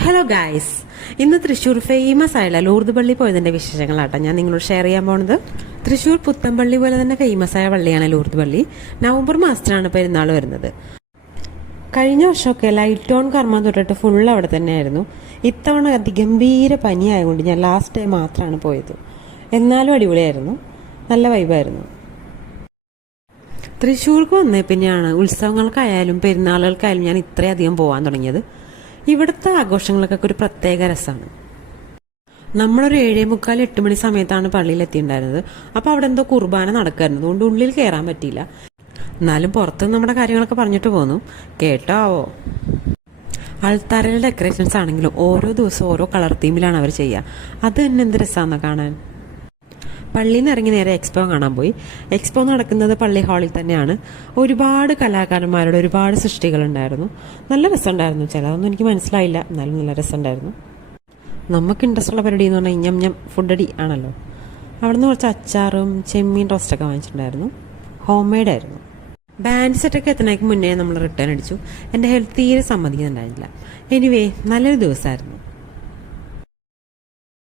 Hello guys, ഇന്ന് Thrissur famous ആയുള്ള Lourdes പള്ളി പോയതിന്റെ വിശേഷങ്ങളാട്ടോ ഞാൻ നിങ്ങളോട് ഷെയർ ചെയ്യാൻ പോകുന്നത്. തൃശ്ശൂർ പുത്തമ്പള്ളി പോലെ തന്നെ ഫേമസ് ആയ പള്ളിയാണ് ലൂർദ് പള്ളി. നവംബർ മാസത്തിലാണ് പെരുന്നാൾ വരുന്നത്. കഴിഞ്ഞ വർഷമൊക്കെ ലൈറ്റ് ഓൺ കർമ്മം തൊട്ടിട്ട് ഫുൾ അവിടെ തന്നെയായിരുന്നു. ഇത്തവണ അതിഗംഭീര പനിയായതുകൊണ്ട് ഞാൻ ലാസ്റ്റ് ടൈം മാത്രമാണ് പോയത്. എന്നാലും അടിപൊളിയായിരുന്നു, നല്ല വൈബായിരുന്നു. തൃശ്ശൂർക്ക് വന്നേ പിന്നെയാണ് ഉത്സവങ്ങൾക്കായാലും പെരുന്നാളുകൾക്കായാലും ഞാൻ ഇത്രയധികം പോകാൻ തുടങ്ങിയത്. ഇവിടുത്തെ ആഘോഷങ്ങളൊക്കെ ഒരു പ്രത്യേക രസമാണ്. നമ്മളൊരു 7:45 8 മണി സമയത്താണ് പള്ളിയിൽ എത്തിയിട്ടുണ്ടായിരുന്നത്. അപ്പോൾ അവിടെ എന്തോ കുർബാന നടക്കായിരുന്നു, അതുകൊണ്ട് ഉള്ളിൽ കയറാൻ പറ്റിയില്ല. എന്നാലും പുറത്ത് നമ്മുടെ കാര്യങ്ങളൊക്കെ പറഞ്ഞിട്ട് പോന്നു. കേട്ടാവോ? ആൾത്താരയിലെ ഡെക്കറേഷൻസ് ആണെങ്കിലും ഓരോ ദിവസവും ഓരോ കളർ തീമിലാണ് അവർ ചെയ്യുക. അത് തന്നെ എന്ത് രസമാണെന്ന് കാണാൻ. പള്ളിയിൽ നിന്ന് ഇറങ്ങി നേരെ എക്സ്പോ കാണാൻ പോയി. എക്സ്പോ നടക്കുന്നത് പള്ളി ഹാളിൽ തന്നെയാണ്. ഒരുപാട് കലാകാരന്മാരുടെ ഒരുപാട് സൃഷ്ടികളുണ്ടായിരുന്നു. നല്ല രസമുണ്ടായിരുന്നു. ചിലതൊന്നും എനിക്ക് മനസ്സിലായില്ല, എന്നാലും നല്ല രസമുണ്ടായിരുന്നു. നമുക്ക് ഇൻട്രസ്റ്റ് ഉള്ള പരിപാടി എന്ന് പറഞ്ഞാൽ ഇഞ്ഞം ഫുഡടി ആണല്ലോ. അവിടെ നിന്ന് കുറച്ച് അച്ചാറും ചെമ്മീൻ റോസ്റ്റൊക്കെ വാങ്ങിച്ചിട്ടുണ്ടായിരുന്നു. ഹോം മെയ്ഡ് ആയിരുന്നു. ബാൻഡ് സെറ്റൊക്കെ എത്തുന്നതിന് മുന്നേ നമ്മൾ റിട്ടേൺ അടിച്ചു. എൻ്റെ ഹെൽത്ത് തീരെ സമ്മതിക്കുന്നുണ്ടായിരുന്നില്ല. എനിവേ നല്ലൊരു ദിവസമായിരുന്നു.